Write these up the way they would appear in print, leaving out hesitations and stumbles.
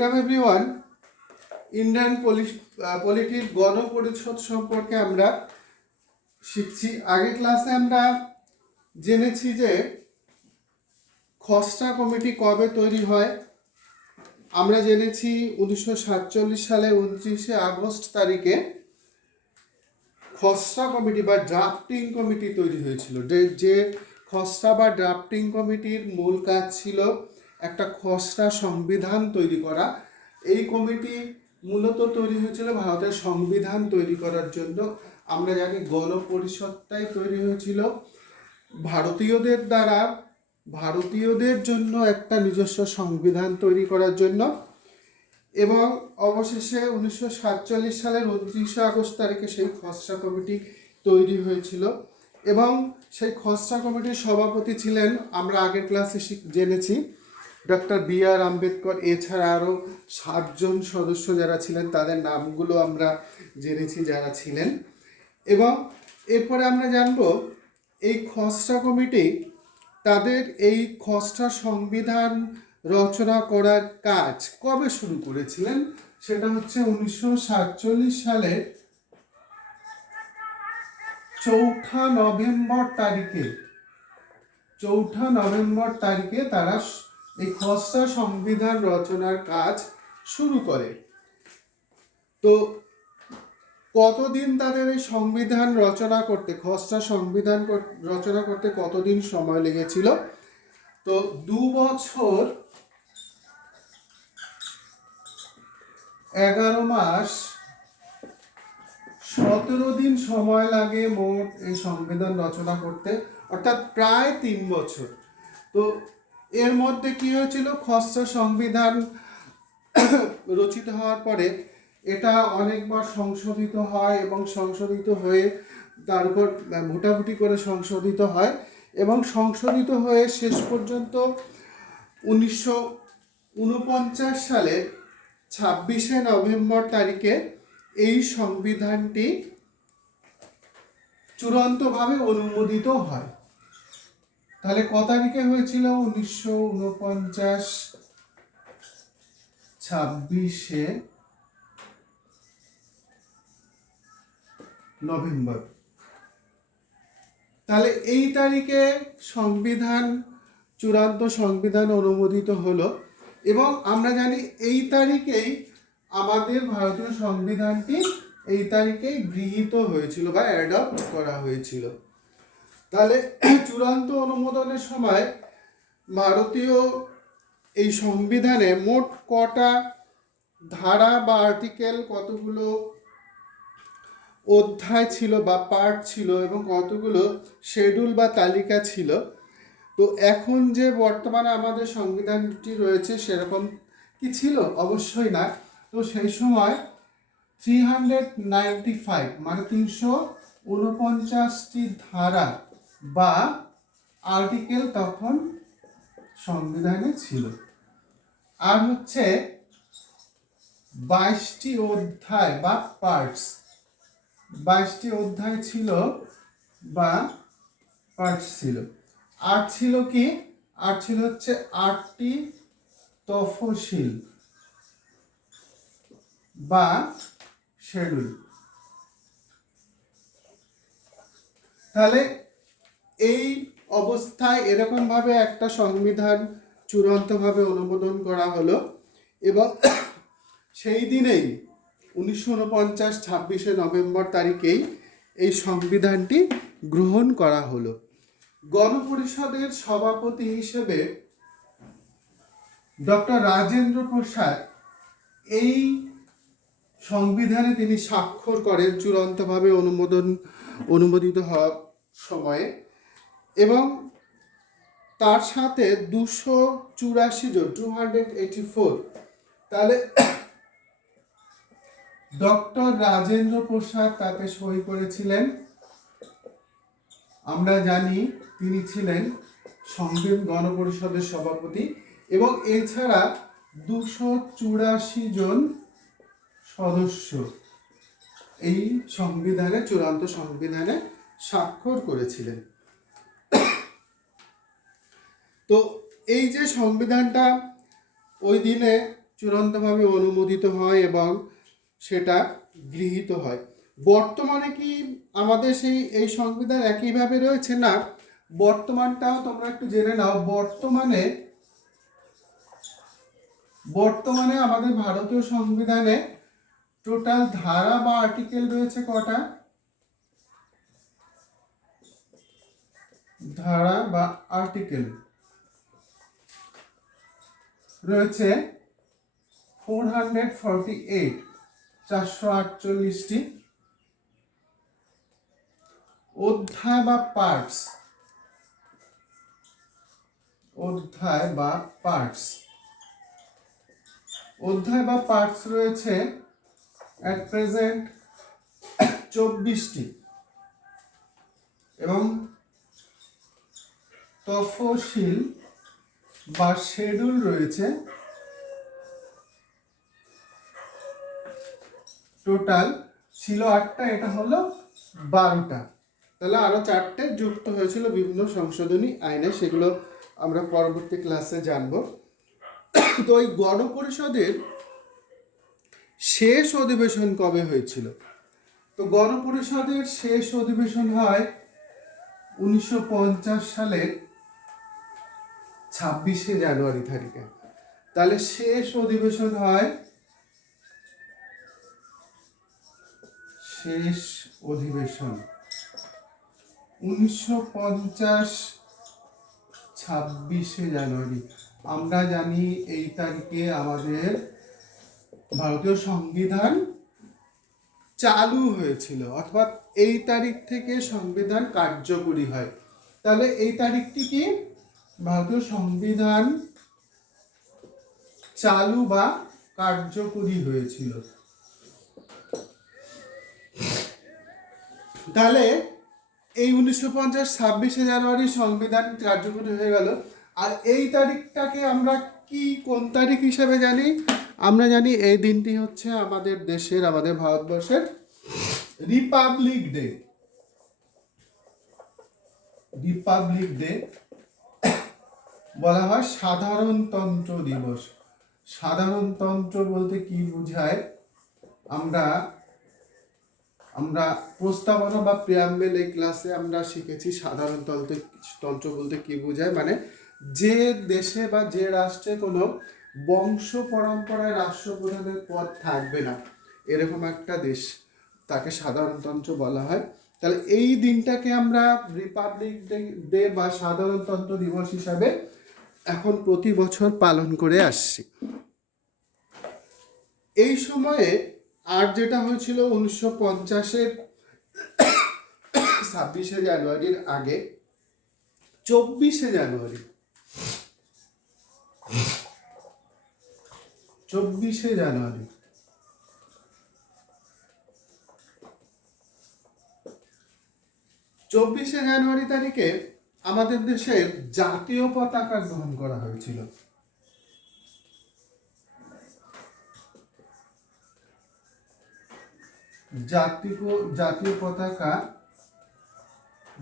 Welcome everyone. Indian পলিটির গণপরিষদ সম্পর্কে আমরা শিখছি। আগের ক্লাসে আমরা জেনেছি যে খসড়া কমিটি কবে তৈরি হয়। আমরা জেনেছি 1947 সালে 29শে আগস্ট তারিখে খসড়া কমিটি বা ড্রাফটিং কমিটি তৈরি হয়েছিল। যে খসড়া বা ড্রাফটিং কমিটির মূল কাজ ছিল একটা খসড়া সংবিধান তৈরি করা। এই কমিটি মূলত তৈরি হয়েছিল ভারতের সংবিধান তৈরি করার জন্য। আমরা জানি গণপরিষদটাই তৈরি হয়েছিল ভারতীয়দের দ্বারা, ভারতীয়দের জন্য একটা নিজস্ব সংবিধান তৈরি করার জন্য। এবং অবশেষে 1947 সালের 29শে আগস্ট তারিখে সেই খসড়া কমিটি তৈরি হয়েছিল এবং সেই খসড়া কমিটির সভাপতি ছিলেন, আমরা আগের ক্লাসে জেনেছি, ডক্টর বি.আর. আম্বেদকর। এছাড়া আরও 7 জন সদস্য যারা ছিলেন তাদের নামগুলো আমরা জেনেছি যারা ছিলেন। এবং এরপরে আমরা জানব এই খসড়া কমিটি তাদের এই খসড়া সংবিধান রচনা করার কাজ কবে শুরু করেছিলেন। সেটা হচ্ছে 1947 সালের 4 নভেম্বর তারিখে তারা এই খসড়া সংবিধান রচনার কাজ শুরু করে। তো কতদিন তাদের এই সংবিধান রচনা করতে, খসড়া সংবিধান রচনা করতে কতদিন সময় লেগেছিল? তো 2 বছর 11 মাস 17 দিন সময় লাগে মোট এই সংবিধান রচনা করতে, অর্থাৎ প্রায় 3 বছর। তো এর মধ্যে কি হয়েছিল, খসড়া সংবিধান রচিত হওয়ার পরে এটা অনেকবার সংশোধিত হয় এবং সংশোধিত হয়ে তারপর ভোটাভুটি করে সংশোধিত হয় এবং সংশোধিত হয়ে শেষ পর্যন্ত 1949 সালের 26শে নভেম্বর তারিখে এই সংবিধানটি চূড়ান্তভাবে অনুমোদিত হয়। তাহলে কত তারিখে হয়েছিল? 1949 26শে নভেম্বর। তাহলে এই তারিখে সংবিধান, চূড়ান্ত সংবিধান অনুমোদিত হলো এবং আমরা জানি এই তারিখেই আমাদের ভারতীয় সংবিধানটি এই তারিখেই গৃহীত হয়েছিল বা অ্যাডপ্ট করা হয়েছিল। তাহলে চূড়ান্ত অনুমোদনের সময় ভারতীয় এই সংবিধানে মোট কটা ধারা বা আর্টিকেল, কতগুলো অধ্যায় ছিল বা পার্ট ছিল এবং কতগুলো শেডিউল বা তালিকা ছিল। তো এখন যে বর্তমানে আমাদের সংবিধানটি রয়েছে সেরকম কি ছিল? অবশ্যই না। তো সেই সময় 395 মানে 349টি ধারা বা আর্টিকেল তখন সংবিধানে ছিল। আর হচ্ছে 22টি অধ্যায় বা পার্টস, 22টি অধ্যায় ছিল বা পার্টস ছিল। আর ছিল কি? আর ছিল হচ্ছে 8টি তফসিল বা শেডিউল। তাহলে এই অবস্থায় এরকমভাবে একটা সংবিধান চূড়ান্তভাবে অনুমোদন করা হলো এবং সেই দিনেই 1949 26শে নভেম্বর তারিখেই এই সংবিধানটি গ্রহণ করা হলো। গণপরিষদের সভাপতি হিসেবে ডক্টর রাজেন্দ্র প্রসাদ এই সংবিধানে তিনি স্বাক্ষর করেন চূড়ান্তভাবে অনুমোদিত হওয়ার সময়ে এবং তার সাথে 284 জন 284, তাহলে ডক্টর রাজেন্দ্র প্রসাদ তাতে সই করেছিলেন। আমরা জানি তিনি ছিলেন সংবিধান গণপরিষদের সভাপতি এবং এছাড়া 284 জন সদস্য এই সংবিধানে, চূড়ান্ত সংবিধানে স্বাক্ষর করেছিলেন। তো এই যে সংবিধানটা ওই দিনে চূড়ান্তভাবে অনুমোদিত হয় এবং সেটা গৃহীত হয়। বর্তমানে কি আমাদের এই সংবিধান একইভাবে রয়েছে? না, বর্তমানটাও তোমরা একটু জেনে নাও। বর্তমানে আমাদের ভারতীয় সংবিধানে টোটাল ধারা বা আর্টিকেল রয়েছে কটা? ধারা বা আর্টিকেল রয়েছে 448, 448টি। অধ্যায় বা পার্টস রয়েছে অ্যাট প্রেজেন্ট 24টি এবং তফসিল বা শিডিউল রয়েছে টোটাল ছিল 8টা, এটা হলো 12টা। তাহলে আরো 4টে যুক্ত হয়েছিল বিভিন্ন সংশোধনী আইনে, সেগুলো আমরা পরবর্তী ক্লাসে জানবো। তো এই গণপরিষদের শেষ অধিবেশন কবে হয়েছিল? তো গণপরিষদের শেষ অধিবেশন হয় 1950 সালের 26শে জানুয়ারি তারিখে। তাহলে শেষ অধিবেশন হয় 1950 26শে জানুয়ারি। আমরা জানি এই তারিখে আমাদের ভারতীয় সংবিধান চালু হয়েছিল, অথবা এই তারিখ থেকে সংবিধান কার্যকরী হয়। তাহলে এই তারিখটি কি? ভারতীয় সংবিধান চালু বা কার্যকরী হয়েছিল। তাহলে এই 1950 26শে জানুয়ারি সংবিধান কার্যকরী হয়ে গেল। আর এই তারিখটাকে আমরা কোন তারিখ হিসাবে জানি? আমরা জানি এই দিনটি হচ্ছে আমাদের দেশের, আমাদের ভারতবর্ষের রিপাবলিক ডে বলা হয়, সাধারণতন্ত্র দিবস। সাধারণতন্ত্র বলতে কি বোঝায়? আমরা প্রস্তাবনা বা প্রিয়াম্বেল এই ক্লাসে আমরা শিখেছি সাধারণতন্ত্র বলতে কি বোঝায়। মানে যে দেশে বা যে রাষ্ট্রে কোনো বংশ পরম্পরায় রাষ্ট্রপ্রধানের পদ থাকবে না, এরকম একটা দেশ, তাকে সাধারণতন্ত্র বলা হয়। তাহলে এই দিনটাকে আমরা রিপাবলিক ডে বা সাধারণতন্ত্র দিবস হিসাবে এখন প্রতি বছর পালন করে আসছি। এই সময়ে আর যেটা হয়েছিল 1950-এর 26শে জানুয়ারির আগে 24শে জানুয়ারি 24শে জানুয়ারি তারিখে আমাদের দেশের জাতীয় পতাকা গ্রহণ করা হয়েছিল। জাতীয় পতাকা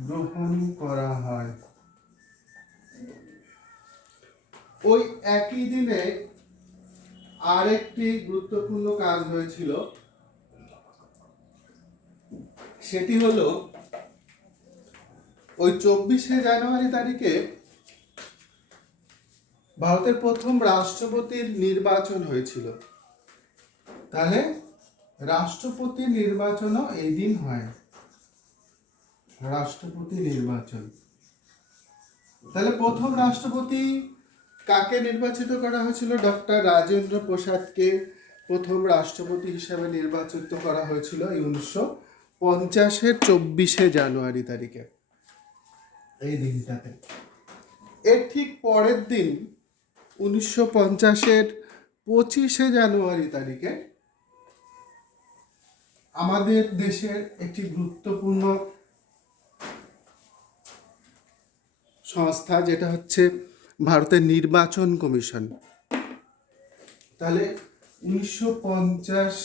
গ্রহণ করা হয়। ওই একই দিনে আরেকটি গুরুত্বপূর্ণ কাজ হয়েছিল, সেটি হলো ওই 24শে জানুয়ারি তারিখে ভারতের প্রথম রাষ্ট্রপতির নির্বাচন হয়েছিল। তাহলে রাষ্ট্রপতি নির্বাচনও এই দিন হয়, রাষ্ট্রপতি নির্বাচন। তাহলে প্রথম রাষ্ট্রপতি কাকে নির্বাচিত করা হয়েছিল? ডক্টর রাজেন্দ্র প্রসাদকে প্রথম রাষ্ট্রপতি হিসাবে নির্বাচিত করা হয়েছিল এই 1950-এর 24শে জানুয়ারি তারিখে, এই দিনটাতে। এর ঠিক পরের দিন 1950-এর 25শে জানুয়ারি তারিখে আমাদের দেশের একটি গুরুত্বপূর্ণ সংস্থা, যেটা হচ্ছে ভারতের নির্বাচন কমিশন। তাহলে 1950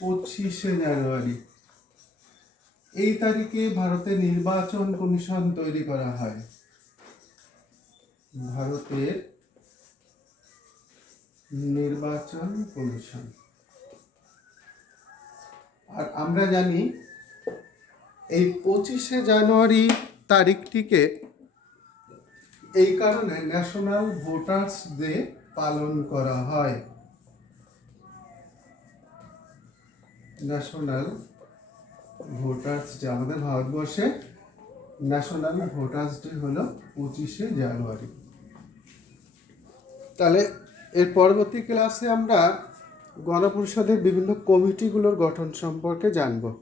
25শে জানুয়ারি এই তারিখে ভারতের নির্বাচন কমিশন তৈরি করা হয়। ভারতের নির্বাচন কমিশন। আর আমরা জানি এই 25শে জানুয়ারি তারিখটিকে এই কারণে ন্যাশনাল ভোটার্স ডে পালন করা হয়। ন্যাশনাল ভোটার্স ডে, আমাদের ভারতবর্ষে ন্যাশনাল ভোটার্স ডে হলো 25শে জানুয়ারি। তাহলে এর পরবর্তী ক্লাসে আমরা গণপরিষদের বিভিন্ন কমিটিগুলোর গঠন সম্পর্কে জানব।